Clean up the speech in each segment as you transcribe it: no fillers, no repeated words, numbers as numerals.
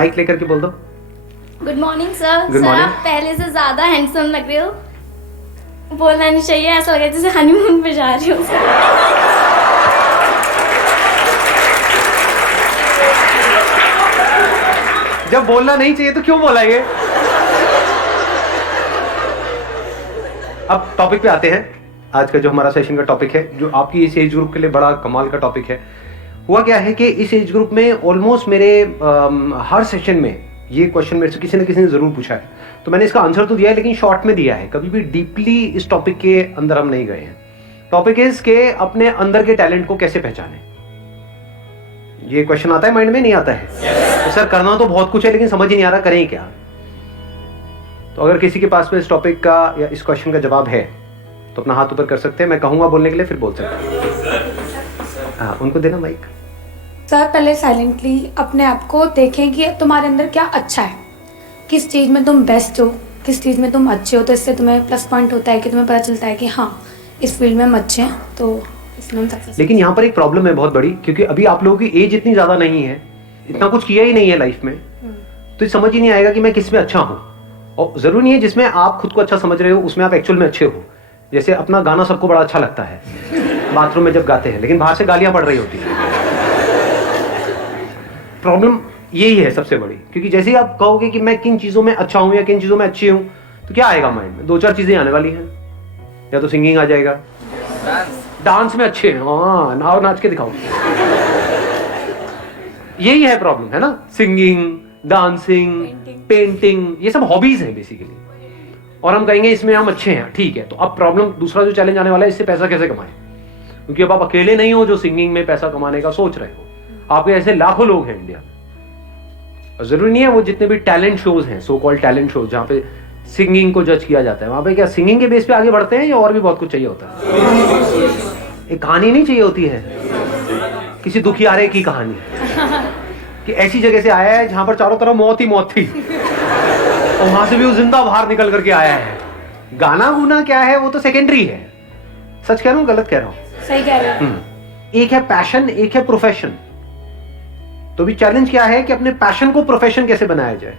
Mic लेकर के बोल दो। Good morning sir. Good sir morning. आप पहले से ज्यादा हैंडसम लग रहे हो। बोलना नहीं चाहिए, ऐसा लग रहा है जैसे हनीमून पे जा रही हो। जब बोलना नहीं चाहिए तो क्यों बोला ये? अब टॉपिक पे आते हैं। आज का जो हमारा सेशन का टॉपिक है, जो आपकी इस एज ग्रुप के लिए बड़ा कमाल का टॉपिक है। हुआ क्या है कि इस एज ग्रुप में ऑलमोस्ट मेरे हर सेशन में ये क्वेश्चन मेरे से किसी न किसी ने जरूर पूछा है, तो मैंने इसका आंसर तो दिया है लेकिन शॉर्ट में दिया है, कभी भी डीपली इस टॉपिक के अंदर हम नहीं गए हैं। टॉपिक इज के अपने अंदर के टैलेंट को कैसे पहचाने। ये क्वेश्चन आता है माइंड में, नहीं आता है? तो सर करना तो बहुत कुछ है लेकिन समझ ही नहीं आ रहा, करें क्या? तो अगर किसी के पास में इस टॉपिक का या इस क्वेश्चन का जवाब है तो अपना हाथ ऊपर कर सकते हैं। मैं कहूंगा बोलने के लिए, फिर बोल सकते हैं। हाँ, उनको देना माइक। सर पहले साइलेंटली अपने आप को देखें कि तुम्हारे अंदर क्या अच्छा है, किस चीज़ में तुम बेस्ट हो, किस चीज़ में तुम अच्छे हो। तो इससे तुम्हें प्लस पॉइंट होता है कि तुम्हें पता चलता है कि हाँ इस फील्ड में हम अच्छे हैं, तो इसमें हम सक्सेस। लेकिन यहाँ पर एक प्रॉब्लम है बहुत बड़ी, क्योंकि अभी आप लोगों की एज इतनी ज्यादा नहीं है, इतना कुछ किया ही नहीं है लाइफ में, तो समझ ही नहीं आएगा कि मैं किस में अच्छा हूँ। और जरूरी नहीं है जिसमें आप खुद को अच्छा समझ रहे हो उसमें आप एक्चुअल में अच्छे हो। जैसे अपना गाना सबको बड़ा अच्छा लगता है बाथरूम में जब गाते हैं, लेकिन बाहर से गालियां पड़ रही होती है। प्रॉब्लम यही है सबसे बड़ी, क्योंकि जैसे ही आप कहोगे कि मैं किन चीजों में अच्छा हूं या किन चीजों में अच्छी हूं, तो क्या आएगा माइंड में? 2-4 चीजें आने वाली हैं। या तो सिंगिंग आ जाएगा, डांस में अच्छे हैं, हाँ नाव नाच के दिखाओ। यही है प्रॉब्लम, है ना? सिंगिंग, डांसिंग, पेंटिंग, ये सब हॉबीज है बेसिकली। और हम कहेंगे इसमें हम अच्छे हैं, ठीक है। तो अब प्रॉब्लम, दूसरा जो चैलेंज आने वाला है, इससे पैसा कैसे कमाएं? क्योंकि अब आप अकेले नहीं हो जो सिंगिंग में पैसा कमाने का सोच रहे हो, आपके ऐसे लाखों लोग हैं इंडिया में। जरूरी नहीं है वो जितने भी टैलेंट शोज हैं, सो कॉल्ड टैलेंट शोज, जहाँ पे सिंगिंग को जज किया जाता है, वहां पे क्या सिंगिंग के बेस पे आगे बढ़ते हैं या और भी बहुत कुछ चाहिए होता है? एक कहानी नहीं चाहिए होती है, किसी दुखियारे की कहानी कि ऐसी जगह से आया है जहां पर चारों तरफ मौत ही मौत थी और वहां से भी वो जिंदा बाहर निकल करके आया है। गाना गुना क्या है, वो तो सेकेंडरी है। सच कह रहा हूँ, गलत कह रहा हूँ? सही कह रहे हो। एक है पैशन, एक है प्रोफेशन। तो भी चैलेंज क्या है कि अपने पैशन को प्रोफेशन कैसे बनाया जाए,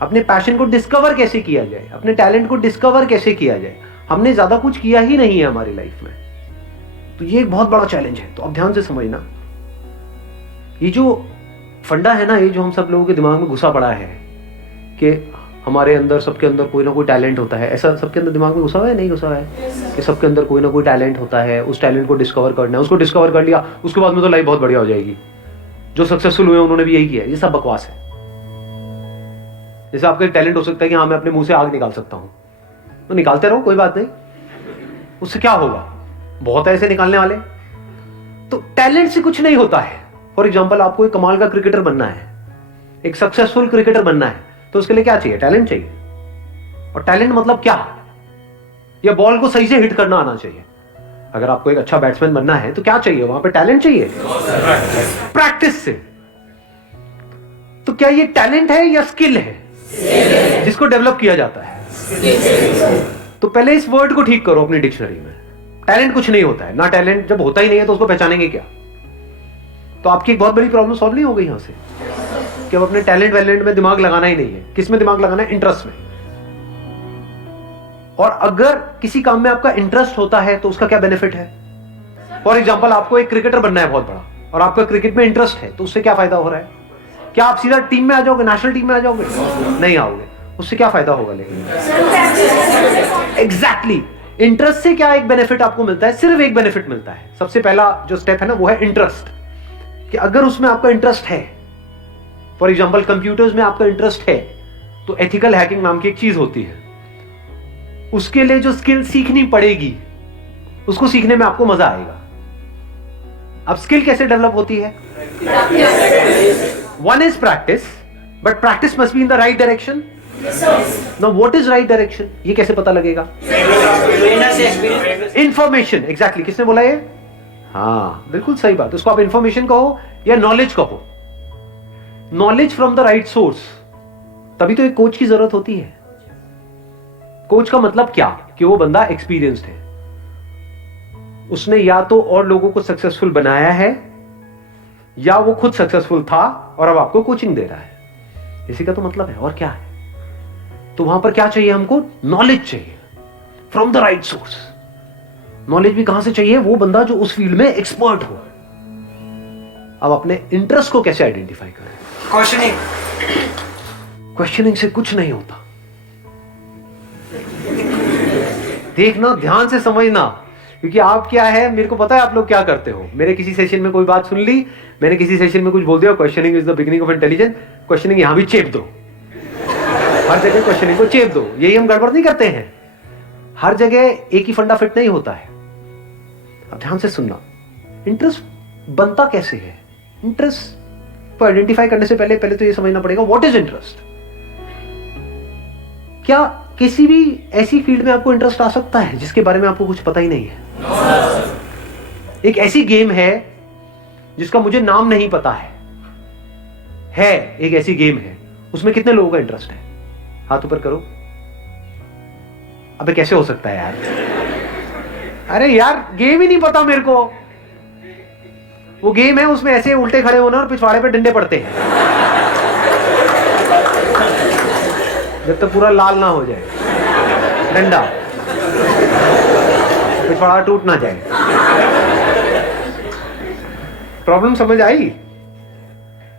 अपने पैशन को डिस्कवर कैसे किया जाए, अपने टैलेंट को डिस्कवर कैसे किया जाए। हमने ज्यादा कुछ किया ही नहीं है हमारी लाइफ में, तो ये एक बहुत बड़ा चैलेंज है। तो अब ध्यान से समझना, ये जो फंडा है ना, ये जो हम सब लोगों के दिमाग में घुसा पड़ा है कि हमारे अंदर, सबके अंदर कोई ना कोई टैलेंट होता है। ऐसा सबके अंदर दिमाग में घुसा हुआ है, नहीं घुसा हुआ है? कि सबके अंदर कोई ना कोई टैलेंट होता है, उस टैलेंट को डिस्कवर करना है। उसको डिस्कवर कर लिया, उसके बाद में तो लाइफ बहुत बढ़िया हो जाएगी। जो सक्सेसफुल हुए उन्होंने भी यही किया। ये सब बकवास है। जैसे आपका टैलेंट हो सकता है कि हाँ मैं अपने मुंह से आग निकाल सकता हूं, तो निकालते रहो, कोई बात नहीं, उससे क्या होगा? बहुत ऐसे निकालने वाले। तो टैलेंट से कुछ नहीं होता है। फॉर एग्जाम्पल, आपको एक कमाल का क्रिकेटर बनना है, एक सक्सेसफुल क्रिकेटर बनना है, तो उसके लिए क्या चाहिए? टैलेंट चाहिए। और टैलेंट मतलब क्या? या बॉल को सही से हिट करना आना चाहिए। अगर आपको एक अच्छा बैट्समैन बनना है तो क्या चाहिए? वहां पे टैलेंट चाहिए, प्रैक्टिस से। तो क्या ये टैलेंट है या स्किल है जिसको डेवलप किया जाता है? तो पहले इस वर्ड को ठीक करो अपनी डिक्शनरी में। टैलेंट कुछ नहीं होता है ना। टैलेंट जब होता ही नहीं है तो उसको पहचानेंगे क्या? तो आपकी एक बहुत बड़ी प्रॉब्लम सॉल्व नहीं हो गई यहां से कि अब अपने टैलेंट वैलेंट में दिमाग लगाना ही नहीं है। किस में दिमाग लगाना है? इंटरेस्ट में। और अगर किसी काम में आपका इंटरेस्ट होता है तो उसका क्या बेनिफिट है? फॉर एग्जाम्पल, आपको एक क्रिकेटर बनना है बहुत बड़ा, और आपका क्रिकेट में इंटरेस्ट है, तो उससे क्या फायदा हो रहा है? क्या आप सीधा टीम में आ जाओगे, नेशनल टीम में आ जाओगे? नहीं आओगे। उससे क्या फायदा होगा? लेकिन एग्जैक्टली, इंटरेस्ट से क्या एक बेनिफिट आपको मिलता है? सिर्फ एक बेनिफिट मिलता है। सबसे पहला जो स्टेप है ना, वो है इंटरेस्ट। कि अगर उसमें आपका इंटरेस्ट है, फॉर एग्जाम्पल कंप्यूटर्स में आपका इंटरेस्ट है, तो एथिकल हैकिंग नाम की एक चीज होती है, उसके लिए जो स्किल सीखनी पड़ेगी, उसको सीखने में आपको मजा आएगा। अब स्किल कैसे डेवलप होती है? One is practice, but practice must be in the right direction. Now what is right direction? ये कैसे पता लगेगा? इंफॉर्मेशन। एग्जैक्टली, किसने बोला ये? हाँ, बिल्कुल सही बात। उसको आप इंफॉर्मेशन कहो या नॉलेज कहो। Knowledge from the right source. तभी तो एक कोच की जरूरत होती है। कोच का मतलब क्या? कि वो बंदा एक्सपीरियंस्ड है, उसने या तो और लोगों को सक्सेसफुल बनाया है, या वो खुद सक्सेसफुल था और अब आपको कोचिंग दे रहा है, इसी का तो मतलब है। और क्या है? तो वहां पर क्या चाहिए हमको? नॉलेज चाहिए from the right source. Knowledge भी कहां से चाहिए? वो बंदा जो उस फील्ड में एक्सपर्ट हो। अब अपने इंटरेस्ट को कैसे आइडेंटिफाई करें? क्वेश्चनिंग से कुछ नहीं होता। देखना, ध्यान से समझना, क्योंकि आप क्या है, मेरे को पता है आप लोग क्या करते हो। मेरे किसी सेशन में कोई बात सुन ली, मैंने किसी सेशन में कुछ बोल दिया, questioning is the beginning of intelligence, questioning यहां भी चेप दो, हर जगह क्वेश्चनिंग को चेप दो। यही हम गड़बड़ नहीं करते हैं। हर जगह एक ही फंडा फिट नहीं होता है। अब ध्यान से सुनना, इंटरेस्ट बनता कैसे है? इंटरेस्ट को आइडेंटिफाई करने से पहले तो ये समझना पड़ेगा व्हाट इज इंटरेस्ट। क्या किसी भी ऐसी फील्ड में आपको इंटरेस्ट आ सकता है जिसके बारे में आपको कुछ पता ही नहीं है? एक ऐसी गेम है जिसका मुझे नाम नहीं पता है एक ऐसी गेम है, उसमें कितने लोगों का इंटरेस्ट है? हाथ ऊपर करो। अबे कैसे हो सकता है यार? अरे यार, गेम ही नहीं पता मेरे को। वो गेम है, उसमें ऐसे उल्टे खड़े होना और पिछवाड़े पे डंडे पड़ते हैं जब तक पूरा लाल ना हो जाए डंडा, पिछवाड़ा टूट ना जाए। प्रॉब्लम समझ आई?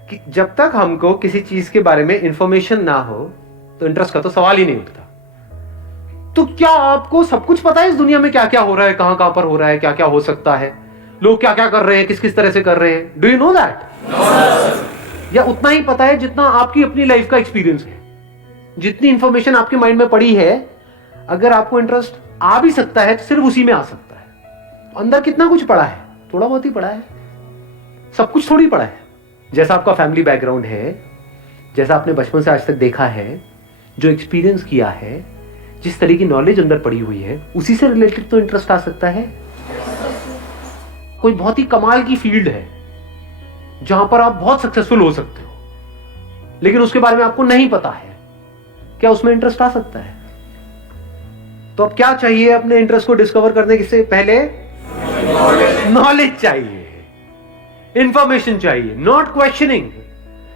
कि जब तक हमको किसी चीज के बारे में इंफॉर्मेशन ना हो तो इंटरेस्ट का तो सवाल ही नहीं उठता। तो क्या आपको सब कुछ पता है इस दुनिया में क्या क्या हो रहा है, कहां कहां पर हो रहा है, क्या क्या हो सकता है, लोग क्या क्या कर रहे हैं, किस किस तरह से कर रहे हैं? Do you know that? या उतना ही पता है जितना आपकी अपनी लाइफ का एक्सपीरियंस है? जितनी इंफॉर्मेशन आपके माइंड में पड़ी है, अगर आपको इंटरेस्ट आ भी सकता है तो सिर्फ उसी में आ सकता है। अंदर कितना कुछ पड़ा है? थोड़ा बहुत ही पड़ा है, सब कुछ थोड़ी पड़ा है। जैसा आपका फैमिली बैकग्राउंड है, जैसा आपने बचपन से आज तक देखा है, जो एक्सपीरियंस किया है, जिस तरह की नॉलेज अंदर पड़ी हुई है, उसी से रिलेटेड तो इंटरेस्ट आ सकता है। कोई बहुत ही कमाल की फील्ड है जहां पर आप बहुत सक्सेसफुल हो सकते हो, लेकिन उसके बारे में आपको नहीं पता है, क्या उसमें इंटरेस्ट आ सकता है? तो अब क्या चाहिए अपने इंटरेस्ट को डिस्कवर करने से पहले? नॉलेज चाहिए, इंफॉर्मेशन चाहिए, नॉट क्वेश्चनिंग।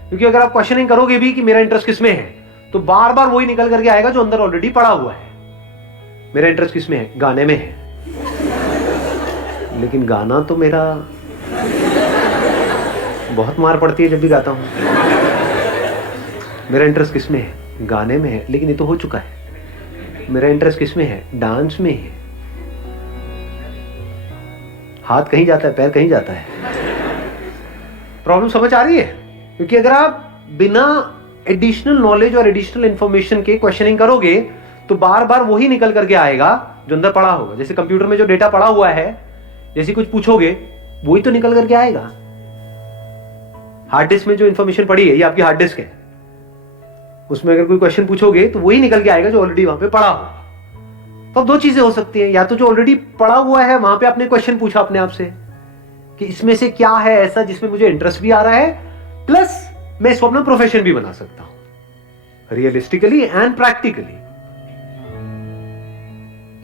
क्योंकि अगर आप क्वेश्चनिंग करोगे भी कि मेरा इंटरेस्ट किसमें है, तो बार बार वही निकल करके आएगा जो अंदर ऑलरेडी पड़ा हुआ है। मेरा इंटरेस्ट किसमें है? गाने में है, लेकिन गाना तो मेरा बहुत मार पड़ती है जब भी गाता हूं। मेरा इंटरेस्ट किसमें है? गाने में है, लेकिन ये तो हो चुका है। मेरा इंटरेस्ट किसमें है? डांस में है। हाथ कहीं जाता है, पैर कहीं जाता है। प्रॉब्लम समझ आ रही है? क्योंकि अगर आप बिना एडिशनल नॉलेज और एडिशनल इंफॉर्मेशन के क्वेश्चनिंग करोगे तो बार बार वही निकल करके आएगा जो अंदर पड़ा होगा। जैसे कंप्यूटर में जो डेटा पड़ा हुआ है, जैसे कुछ पूछोगे वही तो निकल करके आएगा। हार्ड डिस्क में जो इंफॉर्मेशन पड़ी है, ये आपकी हार्ड डिस्क है, उसमें अगर कोई क्वेश्चन पूछोगे तो वही निकल के आएगा जो ऑलरेडी वहां पे पड़ा हो। तो अब दो चीजें हो सकती हैं, या तो जो ऑलरेडी पड़ा हुआ है वहां पे आपने क्वेश्चन पूछा अपने आप से कि इसमें से क्या है ऐसा जिसमें मुझे इंटरेस्ट भी आ रहा है, प्लस मैं इसको अपना प्रोफेशन भी बना सकता हूं, रियलिस्टिकली एंड प्रैक्टिकली।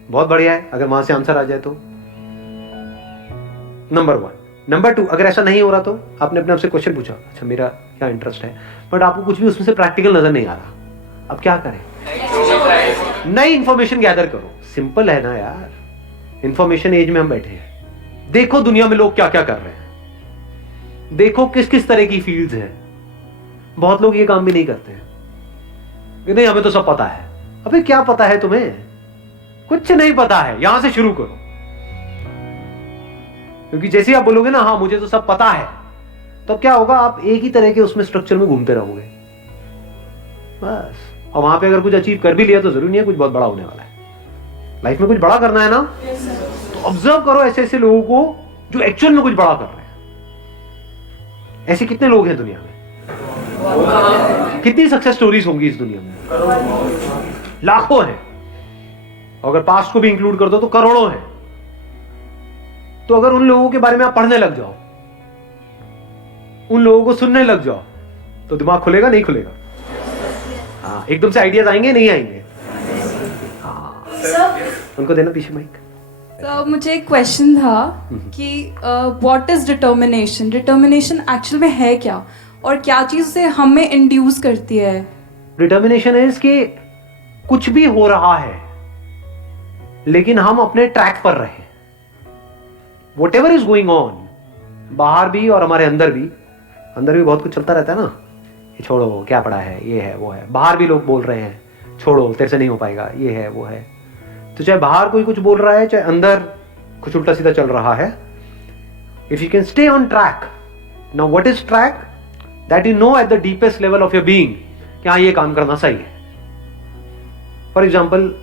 बहुत बढ़िया है अगर वहां से आंसर आ जाए तो। नंबर 1। नंबर 2, अगर ऐसा नहीं हो रहा तो आपने अपने आप से क्वेश्चन पूछा, अच्छा मेरा क्या इंटरेस्ट है, बट आपको कुछ भी उसमें से प्रैक्टिकल नजर नहीं आ रहा, अब क्या करें? नई इंफॉर्मेशन गैदर करो। सिंपल है ना यार, इंफॉर्मेशन एज में हम बैठे हैं। देखो दुनिया में लोग क्या क्या कर रहे हैं, देखो किस किस तरह की फील्ड्स हैं। बहुत लोग ये काम भी नहीं करते हैं कि नहीं हमें तो सब पता है। अबे क्या पता है तुम्हें? कुछ नहीं पता है। यहां से शुरू करो, क्योंकि जैसे आप बोलोगे ना हाँ मुझे तो सब पता है, तब क्या होगा, आप एक ही तरह के उसमें स्ट्रक्चर में घूमते रहोगे बस। और वहां पे अगर कुछ अचीव कर भी लिया तो जरूरी नहीं है कुछ बहुत बड़ा होने वाला है। लाइफ में कुछ बड़ा करना है ना, तो ऑब्जर्व करो ऐसे ऐसे लोगों को जो एक्चुअल में कुछ बड़ा कर रहे हैं। ऐसे कितने लोग हैं दुनिया में? कितनी सक्सेस स्टोरीज होंगी इस दुनिया में? लाखों हैं। अगर पास्ट को भी इंक्लूड कर दो तो करोड़ों हैं। तो अगर उन लोगों के बारे में आप पढ़ने लग जाओ, उन लोगों को सुनने लग जाओ, तो दिमाग खुलेगा नहीं खुलेगा? हाँ, एकदम से आइडियाज आएंगे नहीं आएंगे? हाँ, उनको देना पीछे माइक। तो मुझे एक क्वेश्चन था कि what is determination? Determination actual में है क्या? और क्या चीज़ उसे हमें इंड्यूस करती है? डिटर्मिनेशन इज कि कुछ भी हो रहा है लेकिन हम अपने ट्रैक पर रहे। What ever is going on, बाहर भी और हमारे अंदर भी बहुत कुछ चलता रहता है ना। ये छोड़ो, क्या पड़ा है, ये है वो है। बाहर भी लोग बोल रहे हैं छोड़ो तेरे से नहीं हो पाएगा, ये है वो है। तो चाहे बाहर कोई कुछ बोल रहा है, चाहे अंदर कुछ उल्टा सीधा चल रहा है, if you can stay on track. Now what is track? That you know at the deepest level of your being कि हाँ ये काम करना सही है। फॉर एग्जाम्पल,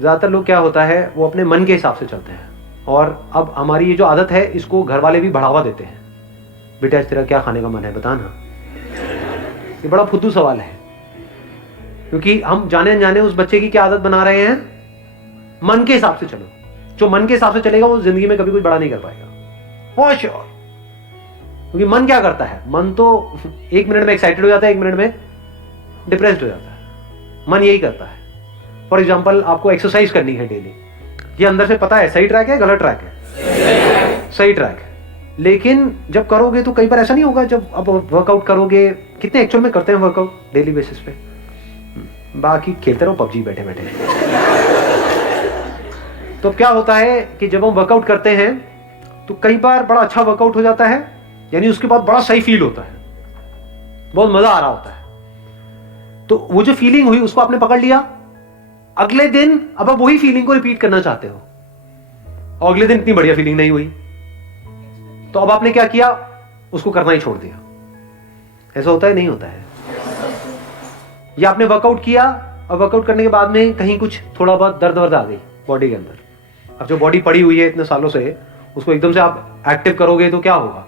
ज्यादातर लोग क्या होता है वो अपने मन के हिसाब से चलते हैं, और अब हमारी ये जो आदत है इसको घर वाले भी बढ़ावा देते हैं। बेटा आज तेरा क्या खाने का मन है, बता ना। ये बड़ा फुद्दू सवाल है, क्योंकि हम जाने अनजाने उस बच्चे की क्या आदत बना रहे हैं, मन के हिसाब से चलो। जो मन के हिसाब से चलेगा वो जिंदगी में कभी कुछ बड़ा नहीं कर पाएगा, फॉर श्योर। क्योंकि मन क्या करता है, मन तो 1 मिनट में एक्साइटेड हो जाता है, 1 मिनट में डिप्रेस्ड हो जाता है। मन यही करता है। फॉर एग्जाम्पल, आपको एक्सरसाइज करनी है डेली, ये अंदर से पता है सही ट्रैक है गलत ट्रैक है, सही ट्रैक है। लेकिन जब करोगे तो कई बार ऐसा नहीं होगा, जब अब वर्कआउट करोगे, कितने एक्चुअल में करते हैं वर्कआउट डेली बेसिस पे? बाकी खेलते रहो पबजी बैठे बैठे। तो क्या होता है कि जब हम वर्कआउट करते हैं तो कई बार बड़ा अच्छा वर्कआउट हो जाता है, यानी उसके बाद बड़ा सही फील होता है, बहुत मजा आ रहा होता है। तो वो जो फीलिंग हुई उसको आपने पकड़ लिया, अगले दिन अब आप वही फीलिंग को रिपीट करना चाहते हो, और अगले दिन इतनी बढ़िया फीलिंग नहीं हुई, तो अब आपने क्या किया, उसको करना ही छोड़ दिया। ऐसा होता है नहीं होता है? या आपने वर्कआउट किया और वर्कआउट करने के बाद में कहीं कुछ थोड़ा बहुत दर्द वर्द आ गई बॉडी के अंदर। अब जो बॉडी पड़ी हुई है इतने सालों से, उसको एकदम से आप एक्टिव करोगे तो क्या होगा,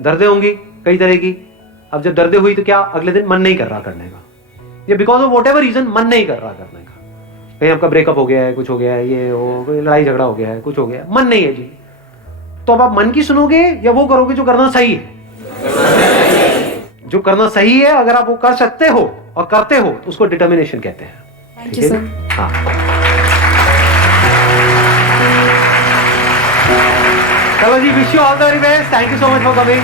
दर्दें होंगी कई तरह की। अब जब दर्दें हुई तो क्या, अगले दिन मन नहीं कर रहा करने का, ये because of whatever reason मन नहीं कर रहा करने का। कहीं आपका ब्रेकअप हो गया है, कुछ हो गया है, ये हो कोई लड़ाई झगड़ा हो गया है, कुछ हो गया है, मन नहीं है जी। तो अब आप मन की सुनोगे या वो करोगे जो करना सही है? जो करना सही है, अगर आप वो कर सकते हो और करते हो तो उसको डिटर्मिनेशन कहते हैं। Thank you sir. हाँ, चलो जी, wish you all the very best. Thank you so much for coming.